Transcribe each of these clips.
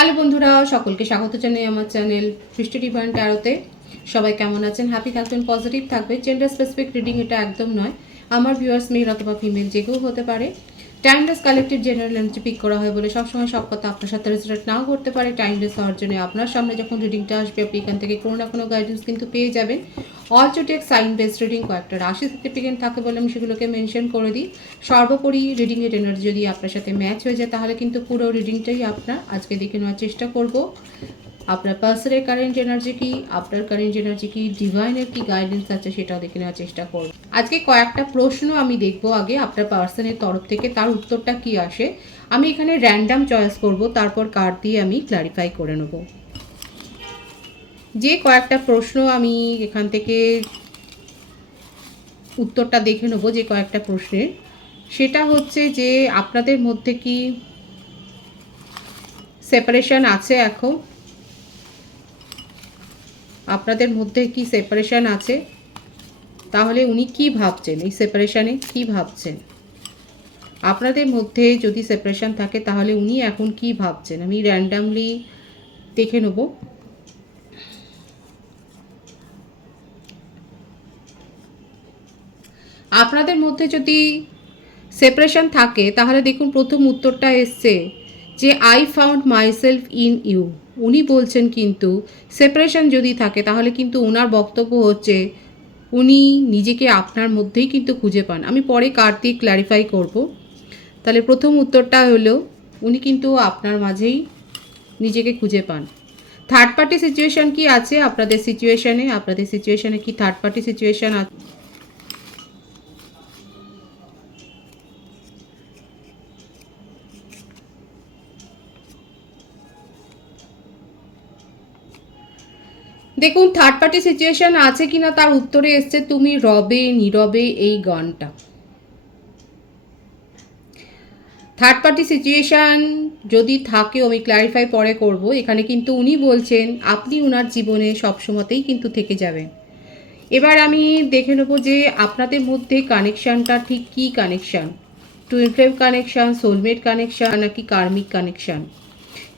Hello বন্ধুরা, সকলকে স্বাগত জানাই আমার চ্যানেল সৃষ্টি ডিভাইন ট্যারোতে। সবাই কেমন আছেন? হ্যাপি থাকবেন, পজিটিভ থাকবে। জেন্ডার স্পেসিফিক রিডিং এটা একদম নয়। আমার ভিউয়ার্স মেল অথবা ফিমেল যে কেউ হতে পারে। Timeless collective general energy pick করা হয় বলে সবসময় সব কথা আপনার সাথে রেজিস্ট্রেট নাও করতে পারে। টাইমলেস হওয়ার জন্য আপনার সামনে যখন রিডিংটা আসবে আপনি এখান থেকে কোনো না কোনো গাইডেন্স কিন্তু পেয়ে যাবেন। All to take sign based reading কয়েকটা রাশি সার্টিফিকেট থাকে বলে আমি সেগুলোকে মেনশন করে দিই। সর্বোপরি রিডিংয়ের এনার্জি যদি আপনার সাথে ম্যাচ হয়ে যায় তাহলে কিন্তু পুরো রিডিংটাই আপনার আজকে দেখে নেওয়ার চেষ্টা করব। আপনার পার্সনের কারেন্ট এনার্জি কি, আপনার কারেন্ট এনার্জি কি, ডিভাইনের কি গাইডেন্স আছে সেটাও দেখে নেওয়ার চেষ্টা করব। আজকে কয়েকটা প্রশ্ন আমি দেখব আগে আপনার পার্সনের তরফ থেকে, তার উত্তরটা কি আসে। আমি এখানে র্যান্ডাম চয়েস করব, তারপর কার্ড দিয়ে আমি ক্ল্যারিফাই করে নেব। যে কয়েকটা প্রশ্ন আমি এখান থেকে উত্তরটা দেখে নেব, যে কয়েকটা প্রশ্নের, সেটা হচ্ছে যে আপনাদের মধ্যে কি সেপারেশন আছে এখন? আপনাদের মধ্যে কি সেপারেশন আছে? তাহলে উনি কি ভাবছেন, এই সেপারেশনে কি ভাবছেন? আপনাদের মধ্যে যদি সেপারেশন থাকে তাহলে উনি এখন কি ভাবছেন, আমি র্যান্ডামলি দেখে নেব। আপনাদের মধ্যে যদি সেপারেশন থাকে তাহলে দেখুন প্রথম উত্তরটা এসছে যে I found myself in you. উনি বলছেন কিন্তু সেপারেশন যদি থাকে তাহলে কিন্তু ওনার বক্তব্য হচ্ছে উনি নিজেকে আপনার মধ্যেই কিন্তু খুঁজে পান। আমি পরে কার্ড দিয়ে ক্ল্যারিফাই করব। তাহলে প্রথম উত্তরটা হলো উনি কিন্তু আপনার মাঝেই নিজেকে খুঁজে পান। থার্ড পার্টি সিচুয়েশন কি আছে আপনাদের সিচুয়েশনে? আপনাদের সিচুয়েশনে কি থার্ড পার্টি সিচুয়েশন আছে? দেখুন থার্ড পার্টি সিচুয়েশন আছে কিনা তার উত্তরে এসছে তুমি রবে নীরবে, এই গানটা। থার্ড পার্টি সিচুয়েশান যদি থাকেও আমি ক্ল্যারিফাই পরে করব। এখানে কিন্তু উনি বলছেন আপনি ওনার জীবনে সবসময়তেই কিন্তু থেকে যাবেন। এবার আমি দেখে নেব যে আপনাদের মধ্যে কানেকশানটা ঠিক কী connection. Twin flame connection, soulmate connection, নাকি কার্মিক কানেকশান,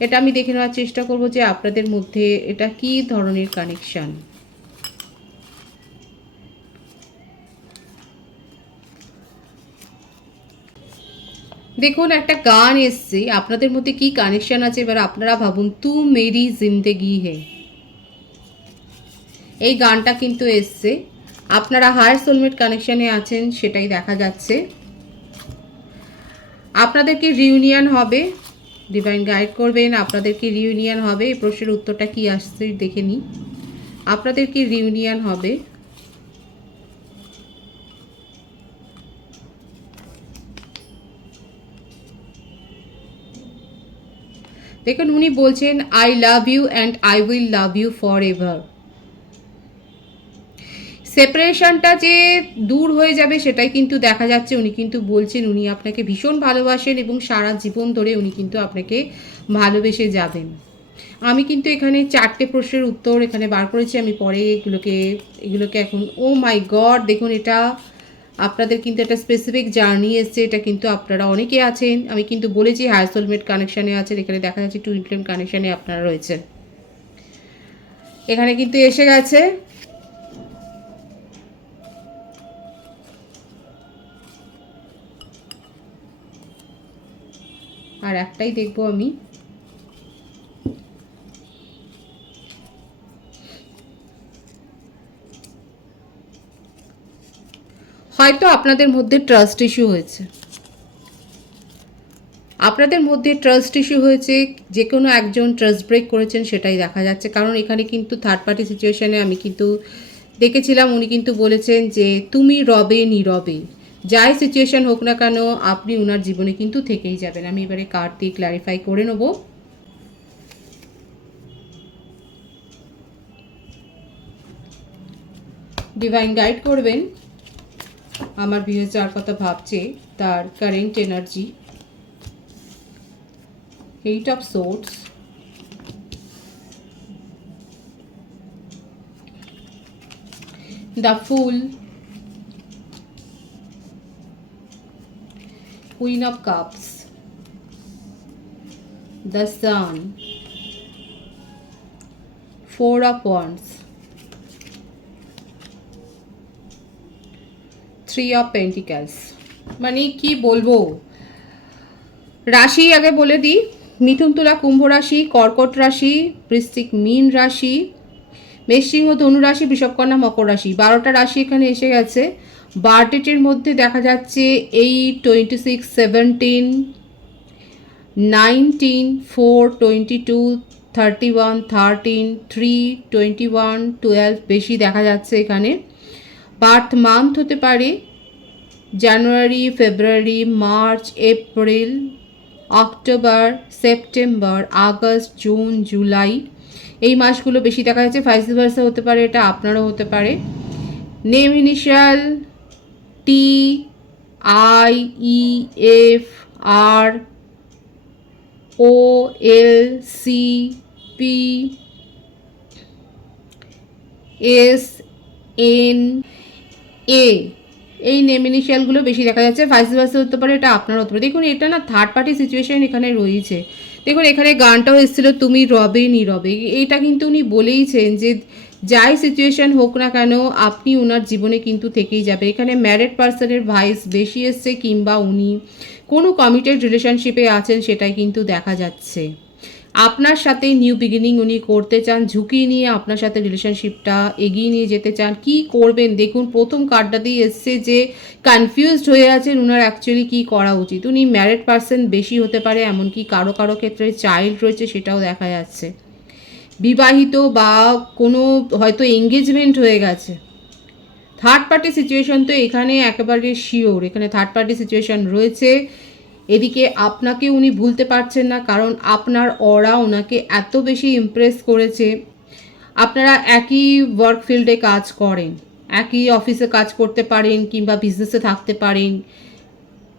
এটা আমি দেখে নেওয়ার চেষ্টা করব যে আপনাদের মধ্যে এটা কী ধরনের কানেকশান। দেখুন একটা গান এসছে, আপনাদের মধ্যে কি কানেকশন আছে এবার আপনারা ভাবুন। তু মেরি জিন্দেগি হে, এই গানটা কিন্তু এসছে। আপনারা হায়ার সোলমেট কানেকশানে আছেন সেটাই দেখা যাচ্ছে। আপনাদেরকে রিউনিয়ন হবে, ডিভাইন গাইড করবেন। আপনাদেরকে রিউনিয়ন হবে, এই প্রশ্নের উত্তরটা কি আসছে দেখে নিই। আপনাদেরকে রিউনিয়ন হবে। দেখুন উনি বলছেন I love you and I will love you forever. সেপারেশনটা যে দূর হয়ে যাবে সেটাই কিন্তু দেখা যাচ্ছে। উনি কিন্তু বলছেন উনি আপনাকে ভীষণ ভালোবাসেন এবং সারা জীবন ধরে উনি কিন্তু আপনাকে ভালোবেসে যাবেন। আমি কিন্তু এখানে চারটে প্রশ্নের উত্তর এখানে বার করেছি, আমি পরে এগুলোকে এখন ও মাই গড দেখুন এটা আপনাদের কিন্তু একটা স্পেসিফিক জার্নি এসছে। এটা কিন্তু আপনারা অনেকে আছেন, আমি কিন্তু বলেছি হায়ার সোলমেট কানেকশানে আছেন। এখানে দেখা যাচ্ছে টুইন ফ্লেম কানেকশানে আপনারা রয়েছেন, এখানে কিন্তু এসে গেছে। আর একটাই দেখবো আমি, হয়তো আপনাদের মধ্যে ট্রাস্ট ইস্যু হয়েছে। আপনাদের মধ্যে ট্রাস্ট ইস্যু হয়েছে, যে কোনো একজন ট্রাস্ট ব্রেক করেছেন সেটাই দেখা যাচ্ছে। কারণ এখানে কিন্তু থার্ড পার্টি সিচুয়েশানে আমি কিন্তু দেখেছিলাম উনি কিন্তু বলেছেন যে তুমি রবে নীরবে, যাই সিচুয়েশান হোক না কেন আপনি ওনার জীবনে কিন্তু থেকেই যাবেন। আমি এবারে কার্ড দিয়ে ক্ল্যারিফাই করে নেব। ডিভাইন গাইড করবেন আমার ভিউজ যার কথা ভাবছে তার current energy. Eight of swords, the Fool, Queen of Cups, the Sun, 4 of wands, 3 of পেন্টিক্যালস। মানে কি বলবো, রাশি আগে বলে দিই, মিথুন তুলা কুম্ভ রাশি, কর্কট রাশি, বৃশ্চিক মীন রাশি, মেষ সিংহ ধনু রাশি, বৃষভকন্যা মকর রাশি। 12টা রাশি এখানে এসে গেছে। বারডেটের মধ্যে দেখা যাচ্ছে 8, 26, 17, 19, 4, 22, 31, 13, 3, 21, 12 বেশি দেখা যাচ্ছে এখানে। বার্থ মান্থ হতে পারে January, February, March, April, October, September, August, June, July, এই মাসগুলো বেশি দেখা যাচ্ছে। ভাইস ভার্সা হতে পারে, এটা আপনারও হতে পারে। Name initial T, I, E, F, R, O, L, C, P, S, N, A, এই নেম ইনিশিয়ালগুলো বেশি দেখা যাচ্ছে। ভাইস ভার্সা হতে পারে, এটা আপনার হতে পারে। দেখুন এটা না থার্ড পার্টি সিচুয়েশন এখানে রয়েছে। দেখুন এখানে গানটাও এসেছিল তুমি রবে নীরবে, এইটা কিন্তু উনি বলেইছেন যে যাই সিচুয়েশন হোক না কেন আপনি ওনার জীবনে কিন্তু থেকেই যাবে। এখানে ম্যারিড পার্সনের ভাইস বেশি এসছে, কিংবা উনি কোনো কমিটেড রিলেশনশিপে আছেন সেটাই কিন্তু দেখা যাচ্ছে। আপনার সাথে নিউ বিগিনিং উনি করতে চান, ঝুঁকি নিয়ে আপনার সাথে রিলেশনশিপটা এগিয়ে নিয়ে যেতে চান। কি করবেন দেখুন, প্রথম কার্ডটাতেই এসছে যে কনফিউজড হয়ে আছেন ওনার অ্যাকচুয়ালি কী করা উচিত। উনি ম্যারিড পার্সন বেশি হতে পারে, এমনকি কারো কারো ক্ষেত্রে চাইল্ড রয়েছে সেটাও দেখা যাচ্ছে। বিবাহিত বা কোনো হয়তো এঙ্গেজমেন্ট হয়ে গেছে। থার্ড পার্টি সিচুয়েশন তো এখানে একেবারে শিওর, এখানে থার্ড পার্টি সিচুয়েশন রয়েছে। এদিকে আপনাকে উনি ভুলতে পারছেন না, কারণ আপনার অরা ওনাকে এত বেশি ইমপ্রেস করেছে। আপনারা একই ওয়ার্ক ফিল্ডে কাজ করেন, একই অফিসে কাজ করতে পারেন, কিংবা বিজনেসে থাকতে পারেন।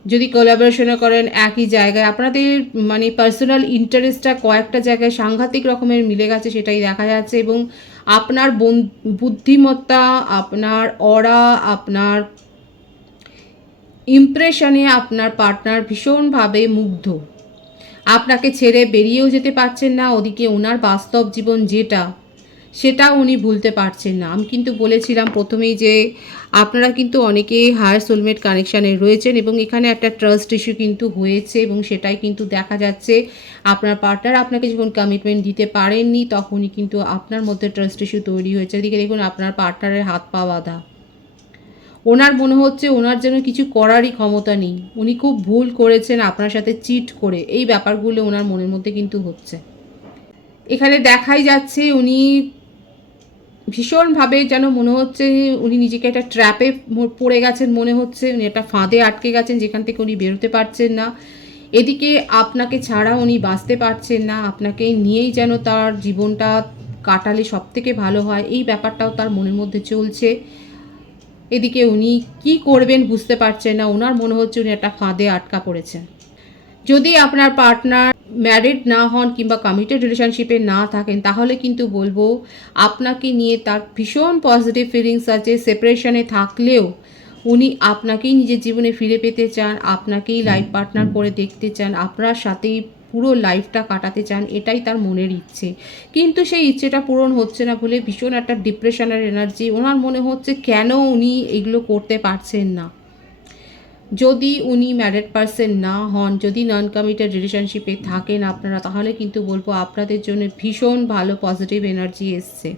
যদি কোলাবোরেশনে করেন একই জায়গায়, আপনাদের মানে পার্সোনাল ইন্টারেস্টটা কয়েকটা জায়গায় সাংঘাতিক রকমের মিলে গেছে সেটাই দেখা যাচ্ছে। এবং আপনার বুদ্ধিমত্তা, আপনার অরা, আপনার ইমপ্রেশনে আপনার পার্টনার ভীষণভাবে মুগ্ধ। আপনাকে ছেড়ে বেরিয়েও যেতে পারছেন না, ওদিকে ওনার বাস্তব জীবন যেটা সেটা উনি ভুলতে পারছেন না। আমি কিন্তু বলেছিলাম প্রথমেই যে আপনারা কিন্তু অনেকেই হায়ার সোলমেট কানেকশানে রয়েছেন, এবং এখানে একটা ট্রাস্ট ইস্যু কিন্তু হয়েছে, এবং সেটাই কিন্তু দেখা যাচ্ছে। আপনার পার্টনার আপনাকে যখন কমিটমেন্ট দিতে পারেননি তখনই কিন্তু আপনার মধ্যে ট্রাস্ট ইস্যু তৈরি হয়েছে। এদিকে দেখুন আপনার পার্টনারের হাত পা বাঁধা, ওনার মনে হচ্ছে ওনার যেন কিছু করারই ক্ষমতা নেই, উনি খুব ভুল করেছেন আপনার সাথে চিট করে, এই ব্যাপারগুলো ওনার মনের মধ্যে কিন্তু হচ্ছে। এখানে দেখাই যাচ্ছে উনি ভীষণভাবে যেন মনে হচ্ছে উনি নিজেকে একটা ট্র্যাপে পড়ে গেছেন, মনে হচ্ছে উনি একটা ফাঁদে আটকে গেছেন যেখান থেকে উনি বেরোতে পারছেন না। এদিকে আপনাকে ছাড়া উনি বাঁচতে পারছেন না, আপনাকে নিয়েই যেন তার জীবনটা কাটালে সব থেকে ভালো হয়, এই ব্যাপারটাও তার মনের মধ্যে চলছে। এদিকে উনি কি করবেন বুঝতে পারছেন না, ওনার মনে হচ্ছে উনি একটা ফাঁদে আটকা পড়েছেন। যদি আপনার পার্টনার ম্যারিড না হন কিংবা কমিটেড রিলেশনশিপে না থাকেন, তাহলে কিন্তু বলবো আপনাকে নিয়ে তার ভীষণ পজিটিভ ফিলিংস আছে। সেপারেশনে থাকলেও উনি আপনাকেই নিজের জীবনে ফিরে পেতে চান, আপনাকেই লাইফ পার্টনার করে দেখতে চান, আপনার সাথেই পুরো লাইফটা কাটাতে চান, এটাই তার মনের ইচ্ছে। কিন্তু সেই ইচ্ছেটা পূরণ হচ্ছে না বলে ভীষণ একটা ডিপ্রেশনের এনার্জি ওনার মনে হচ্ছে, কেন উনি এগুলো করতে পারছেন না। যদি উনি ম্যারিড পার্সন না হন, যদি নন কমিটেড রিলেশনশিপে থাকেন আপনারা, তাহলে কিন্তু বলবো আপনাদের জন্য ভীষণ ভালো পজিটিভ এনার্জি এসছে।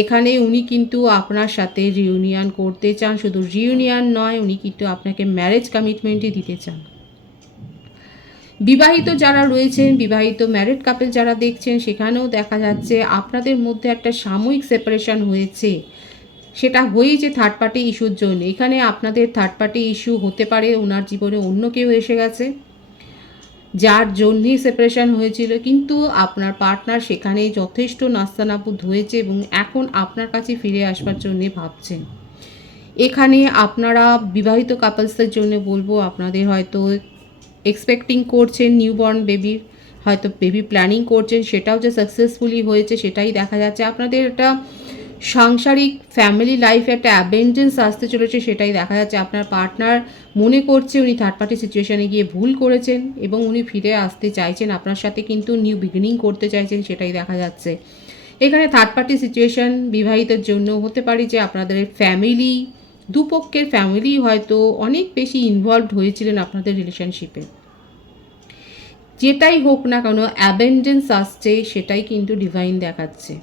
এখানে উনি কিন্তু আপনার সাথে রিউনিয়ন করতে চান, শুধু রিউনিয়ন নয়, উনি কিন্তু আপনাকে ম্যারেজ কমিটমেন্টই দিতে চান। বিবাহিত যারা রয়েছেন, বিবাহিত ম্যারিড কাপল যারা দেখছেন, সেখানেও দেখা যাচ্ছে আপনাদের মধ্যে একটা সাময়িক সেপারেশন হয়েছে, সেটা হয়েছে থার্ড পার্টি ইস্যুর জন্য। এখানে আপনাদের থার্ড পার্টি ইস্যু হতে পারে, ওনার জীবনে অন্য কেউ এসে গেছে যার জন্যই সেপারেশন হয়েছিল, কিন্তু আপনার পার্টনার সেখানে যথেষ্ট নাস্তানাবুদ হয়েছে এবং এখন আপনার কাছে ফিরে আসবার জন্যে ভাবছেন। এখানে আপনারা বিবাহিত কাপলসদের জন্য বলবো আপনাদের হয়তো এক্সপেক্টিং করছেন নিউবর্ন বেবির, হয়তো বেবি প্ল্যানিং করছেন, সেটাও যে সাকসেসফুলি হয়েছে সেটাই দেখা যাচ্ছে। আপনাদের একটা সাংসারিক ফ্যামিলি লাইফে একটা অ্যাবেন্ডেন্স আসতে চলেছে, সেটাই দেখা যাচ্ছে। আপনার পার্টনার মনে করছে উনি থার্ড পার্টি সিচুয়েশানে গিয়ে ভুল করেছেন এবং উনি ফিরে আসতে চাইছেন আপনার সাথে, কিন্তু নিউ বিগিনিং করতে চাইছেন, সেটাই দেখা যাচ্ছে। এখানে থার্ড পার্টি সিচুয়েশন বিবাহিতের জন্য হতে পারে যে আপনাদের ফ্যামিলি, দুপক্ষের ফ্যামিলি হয়তো অনেক বেশি ইনভলভড হয়েছিলেন আপনাদের রিলেশনশিপে। যেটাই হোক না কেন অ্যাবেন্ডেন্স আসছে, সেটাই কিন্তু ডিভাইন দেখাচ্ছে।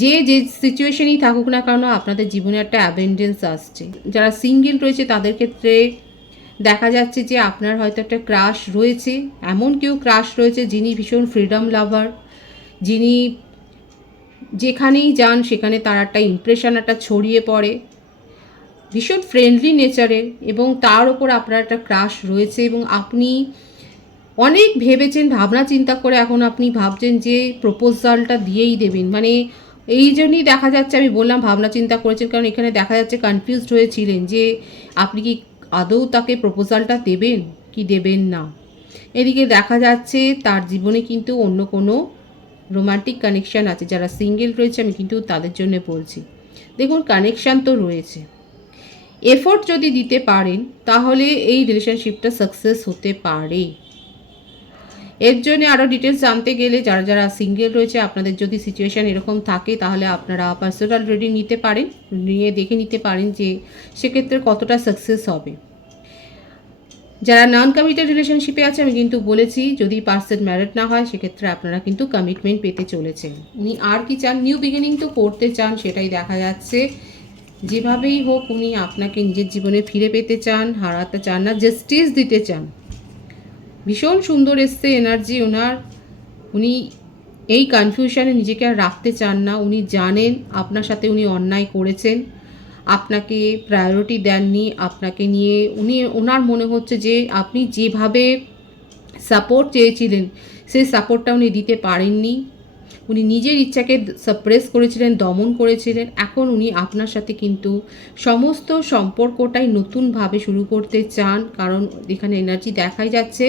যে যে সিচুয়েশনেই থাকুক না কেন আপনাদের জীবনে একটা অ্যাবেন্ডেন্স আসছে। যারা সিঙ্গেল রয়েছে তাদের ক্ষেত্রে দেখা যাচ্ছে যে আপনার হয়তো একটা ক্রাশ রয়েছে, এমন কেউ ক্রাশ রয়েছে যিনি ভীষণ ফ্রিডম লাভার, যিনি যেখানেই যান সেখানে তার একটা ইমপ্রেশন একটা ছড়িয়ে পড়ে, ভীষণ ফ্রেন্ডলি নেচারের, এবং তার ওপর আপনার একটা ক্রাশ রয়েছে এবং আপনি অনেক ভেবেছেন, ভাবনা চিন্তা করে এখন আপনি ভাবছেন যে প্রপোজালটা দিয়েই দেবেন। মানে এই জন্যই দেখা যাচ্ছে, আমি বললাম ভাবনা চিন্তা করেছেন, কারণ এখানে দেখা যাচ্ছে কনফিউজড হয়েছিলেন যে আপনি কি আদৌ তাকে প্রপোজালটা দেবেন কি দেবেন না। এদিকে দেখা যাচ্ছে তার জীবনে কিন্তু অন্য কোনো রোমান্টিক কানেকশান আছে। যারা সিঙ্গেল রয়েছে আমি কিন্তু তাদের জন্য বলছি, দেখুন কানেকশান তো রয়েছে, এফোর্ট যদি দিতে পারেন তাহলে এই রিলেশনশিপটা সাকসেস হতে পারে। এর জন্য আরও ডিটেলস জানতে গেলে যারা যারা সিঙ্গেল রয়েছে আপনাদের যদি সিচুয়েশান এরকম থাকে তাহলে আপনারা পার্সোনাল রিডিং নিতে পারেন, নিয়ে দেখে নিতে পারেন যে সেক্ষেত্রে কতটা সাকসেস হবে। যারা নন কমিটেড রিলেশনশিপে আছে আমি কিন্তু বলেছি যদি পার্সন ম্যারিড না হয় সেক্ষেত্রে আপনারা কিন্তু কমিটমেন্ট পেতে চলেছেন। উনি আর কি চান, নিউ বিগিনিং তো করতে চান, সেটাই দেখা যাচ্ছে। যেভাবেই হোক উনি আপনাকে নিজের জীবনে ফিরে পেতে চান, হারাতে চান না, জাস্টিস দিতে চান। ভীষণ সুন্দর এসছে এনার্জি ওনার। উনি এই কনফিউশনে নিজেকে আর রাখতে চান না। উনি জানেন আপনার সাথে উনি অন্যায় করেছেন, আপনাকে প্রায়োরিটি দেননি, আপনাকে নিয়ে ওনার মনে হচ্ছে যে আপনি যেভাবে সাপোর্ট চেয়েছিলেন সেই সাপোর্টটা উনি দিতে পারেননি। উনি নিজের ইচ্ছাকে সাপ্রেস করেছিলেন, দমন করেছিলেন। এখন উনি আপনার সাথে কিন্তু সমস্ত সম্পর্কটাই নতুনভাবে শুরু করতে চান, কারণ এখানে এনার্জি দেখাই যাচ্ছে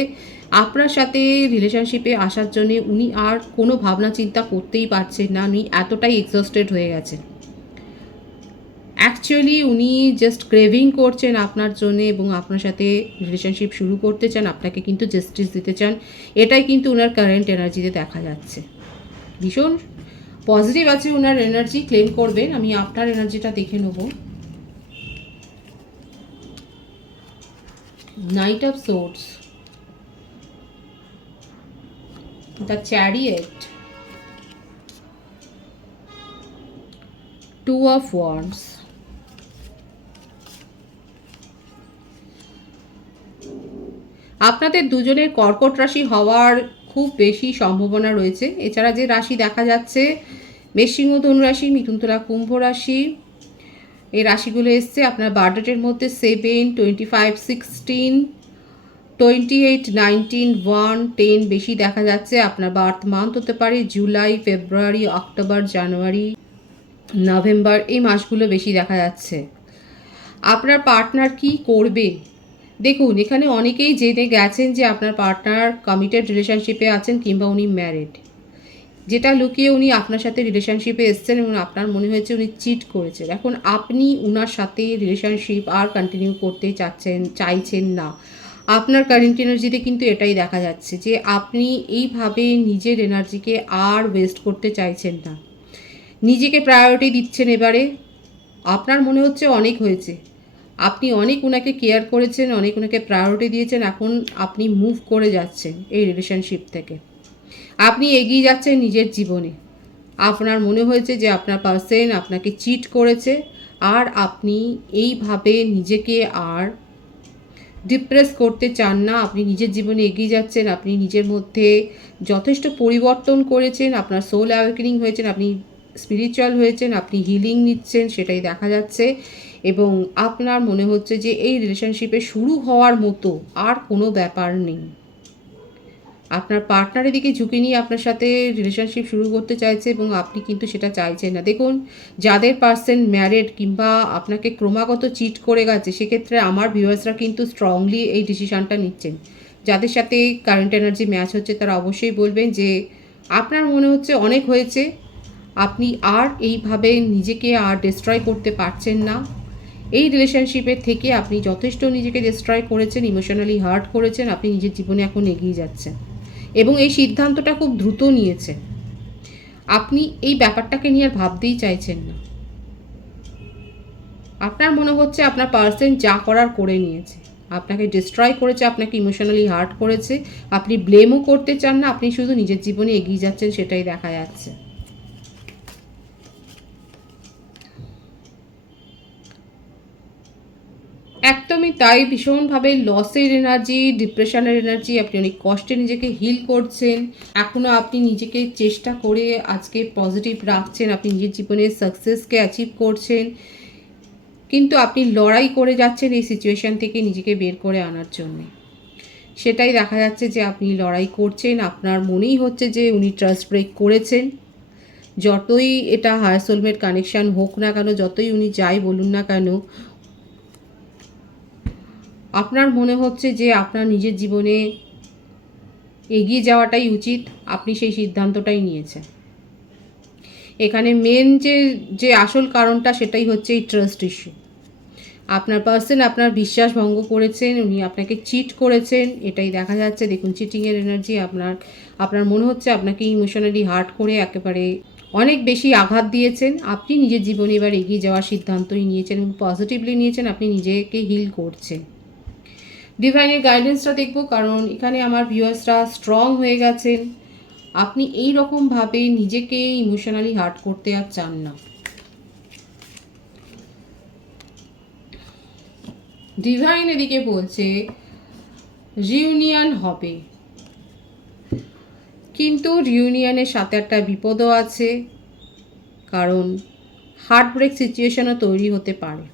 আপনার সাথে রিলেশনশিপে আসার জন্য উনি আর কোনো ভাবনা চিন্তা করতেই পারছেন না। উনি এতটাই এক্সস্টেড হয়ে গেছেন। অ্যাকচুয়ালি উনি জাস্ট ক্রেভিং করছেন আপনার জন্য এবং আপনার সাথে রিলেশনশিপ শুরু করতে চান, আপনাকে কিন্তু জাস্টিস দিতে চান। এটাই কিন্তু ওনার কারেন্ট এনার্জিতে দেখা যাচ্ছে। ভীষণ পজিটিভ আছে ওনার এনার্জি, ক্লেম করবেন। আমি আপনার এনার্জিটা দেখে নেব। Knight of swords, the chariot, two of wands, আপনাদের দুজনের কর্কট রাশি হওয়ার খুব বেশি সম্ভাবনা রয়েছে। এছাড়া যে রাশি দেখা যাচ্ছে মেষ-সিংহ ধনু রাশি, মিথুন তুলা কুম্ভ রাশি, এই রাশিগুলো এসছে আপনার বার্থডেটের মধ্যে 7, 25, 16, 28, 19, 1, 10 বেশি দেখা যাচ্ছে। আপনার বার্থ মান্থ হতে পারে জুলাই, ফেব্রুয়ারি, অক্টোবর, জানুয়ারি, নভেম্বর, এই মাসগুলো বেশি দেখা যাচ্ছে। আপনার পার্টনার কি করবে, দেখুন এখানে অনেকেই জেনে গেছেন যে আপনার পার্টনার কমিটেড রিলেশনশিপে আছেন কিংবা উনি ম্যারিড। যেটা লুকিয়ে উনি আপনার সাথে রিলেশনশিপে এসছেন এবং আপনার মনে হয়েছে উনি চিট করেছেন। এখন আপনি উনার সাথে রিলেশনশিপ আর কন্টিনিউ করতে চাইছেন না। আপনার কারেন্ট এনার্জিতে কিন্তু এটাই দেখা যাচ্ছে যে আপনি এইভাবে নিজের এনার্জিকে আর ওয়েস্ট করতে চাইছেন না, নিজেকে প্রায়োরিটি দিচ্ছেন। এবারে আপনার মনে হচ্ছে অনেক হয়েছে, আপনি অনেক ওনাকে কেয়ার করেছেন, অনেক ওনাকে প্রায়োরিটি দিয়েছেন। এখন আপনি মুভ করে যাচ্ছেন এই রিলেশনশিপ থেকে, আপনি এগিয়ে যাচ্ছেন নিজের জীবনে। আপনার মনে হয়েছে যে আপনার পার্সন আপনাকে চিট করেছে, আর আপনি এইভাবে নিজেকে আর ডিপ্রেস করতে চান না। আপনি নিজের জীবনে এগিয়ে যাচ্ছেন, আপনি নিজের মধ্যে যথেষ্ট পরিবর্তন করেছেন, আপনার সোল অ্যাওয়েকেনিং হয়েছেন, আপনি স্পিরিচুয়াল হয়েছেন, আপনি হিলিং নিচ্ছেন, সেটাই দেখা যাচ্ছে। এবং আপনার মনে হচ্ছে যে এই রিলেশনশিপে শুরু হওয়ার মতো আর কোনো ব্যাপার নেই। আপনার পার্টনারের দিকে ঝুঁকে নিয়ে আপনার সাথে রিলেশনশিপ শুরু করতে চাইছে এবং আপনি কিন্তু সেটা চাইছেন না। দেখুন যাদের পার্সন ম্যারিড কিংবা আপনাকে ক্রমাগত চিট করে গেছে সেক্ষেত্রে আমার ভিউয়ার্সরা কিন্তু স্ট্রংলি এই ডিসিশানটা নিচ্ছেন। যাদের সাথে কারেন্ট এনার্জি ম্যাচ হচ্ছে তারা অবশ্যই বলবেন যে আপনার মনে হচ্ছে অনেক হয়েছে, আপনি আর এইভাবে নিজেকে আর ডিস্ট্রয় করতে পারছেন না। এই রিলেশনশিপের থেকে আপনি যথেষ্ট নিজেকে ডিস্ট্রয় করেছেন, ইমোশনালি হার্ট করেছেন, আপনি নিজের জীবনে এখন এগিয়ে যাচ্ছেন এবং এই সিদ্ধান্তটা খুব দ্রুত নিয়েছেন। আপনি এই ব্যাপারটাকে নিয়ে আর ভাবতেই চাইছেন না। আপনার মনে হচ্ছে আপনার পার্সন যা করার করে নিয়েছে, আপনাকে ডিস্ট্রয় করেছে, আপনাকে ইমোশনালি হার্ট করেছে, আপনি ব্লেমও করতে চান না, আপনি শুধু নিজের জীবনে এগিয়ে যাচ্ছেন, সেটাই দেখা যাচ্ছে। একদমই তাই, ভীষণভাবে লসের এনার্জি, ডিপ্রেশনের এনার্জি, আপনি অনেক কষ্টে নিজেকে হিল করছেন, এখনও আপনি নিজেকে চেষ্টা করে আজকে পজিটিভ রাখছেন, আপনি নিজের জীবনে সাকসেসকে অ্যাচিভ করছেন, কিন্তু আপনি লড়াই করে যাচ্ছেন এই সিচুয়েশান থেকে নিজেকে বের করে আনার জন্য। সেটাই দেখা যাচ্ছে যে আপনি লড়াই করছেন, আপনার মনেই হচ্ছে যে উনি ট্রাস্ট ব্রেক করেছেন। যতই এটা হায়ার সোলমেট কানেকশান হোক না কেন, যতই উনি যাই বলুন না কেন, আপনার মনে হচ্ছে যে আপনার নিজের জীবনে এগিয়ে যাওয়াটাই উচিত, আপনি সেই সিদ্ধান্তটাই নিয়েছেন। এখানে মেন যে আসল কারণটা সেটাই হচ্ছে এই ট্রাস্ট ইস্যু। আপনার পার্সন আপনার বিশ্বাস ভঙ্গ করেছেন, উনি আপনাকে চিট করেছেন, এটাই দেখা যাচ্ছে। দেখুন, চিটিংয়ের এনার্জি, আপনার মনে হচ্ছে আপনাকে ইমোশনালি হার্ট করে একেবারে অনেক বেশি আঘাত দিয়েছেন। আপনি নিজের জীবনে এবার এগিয়ে যাওয়ার সিদ্ধান্তই নিয়েছেন এবং পজিটিভলি নিয়েছেন, আপনি নিজেকে হিল করছেন। ডিভাইনের গাইডেন্সটা দেখব, কারণ এখানে আমার ভিউয়ার্সরা স্ট্রং হয়ে গেছেন, আপনি এই রকমভাবে নিজেকে ইমোশনালি হার্ট করতে আর চান না। ডিভাইন এদিকে বলছে রিউনিয়ন হবে, কিন্তু রিউনিয়নের সাথে একটা বিপদও আছে, কারণ হার্ট ব্রেক সিচুয়েশনও তৈরি হতে পারে।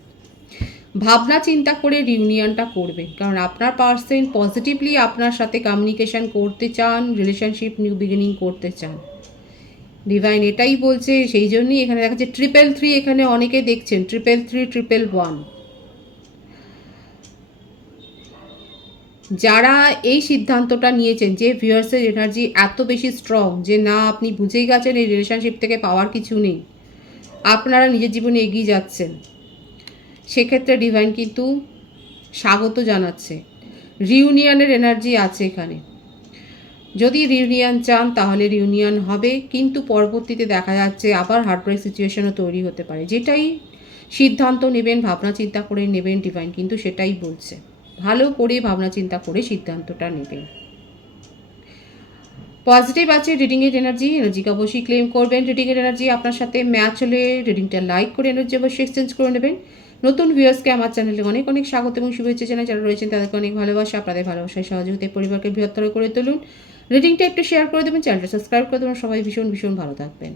ভাবনা চিন্তা করে রিউনিয়নটা করবেন, কারণ আপনার পার্সন পজিটিভলি আপনার সাথে কমিউনিকেশন করতে চান, রিলেশনশিপ নিউ বিগিনিং করতে চান। ডিভাইন এটাই বলছে, সেই জন্যই এখানে দেখাচ্ছে 333, এখানে অনেকে দেখছেন 333, 111। যারা এই সিদ্ধান্তটা নিয়েছেন, যে ভিউয়ার্সের এনার্জি এত বেশি স্ট্রং যে না, আপনি বুঝেই গেছেন এই রিলেশনশিপ থেকে পাওয়ার কিছু নেই, আপনারা নিজের জীবনে এগিয়ে যাচ্ছেন, সেক্ষেত্রে ডিভাইন কিন্তু স্বাগত জানাচ্ছে। রিউনিয়নের এনার্জি আছে এখানে, যদি রিউনিয়ন চান তাহলে রিউনিয়ন হবে, কিন্তু পরবর্তীতে দেখা যাচ্ছে আবার হার্টব্রেক সিচুয়েশনও তৈরি হতে পারে। যেটাই সিদ্ধান্ত নেবেন ভাবনা চিন্তা করে নেবেন, ডিভাইন কিন্তু সেটাই বলছে, ভালো করে ভাবনা চিন্তা করে সিদ্ধান্তটা নেবেন। পজিটিভ আছে রিডিংয়ের এনার্জিকে অবশ্যই ক্লেম করবেন। রিডিংয়ের এনার্জি আপনার সাথে ম্যাচ হলে রিডিংটা লাইক করে এনার্জি অবশ্যই এক্সচেঞ্জ করে নেবেন। নতুন ভিউয়ার্সকে আমার চ্যানেলে অনেক অনেক স্বাগত এবং শুভেচ্ছা জানাই, যারা রয়েছেন তাদেরকে অনেক ভালোবাসা, আপনাদের ভালোবাসায় সহযোগিতায় পরিবারকে বৃহত্তর করে তুলুন। রিডিংটা একটু শেয়ার করে দেবেন, চ্যানেলটা সাবস্ক্রাইব করে দেবেন। সবাই ভীষণ ভীষণ ভালো থাকবেন।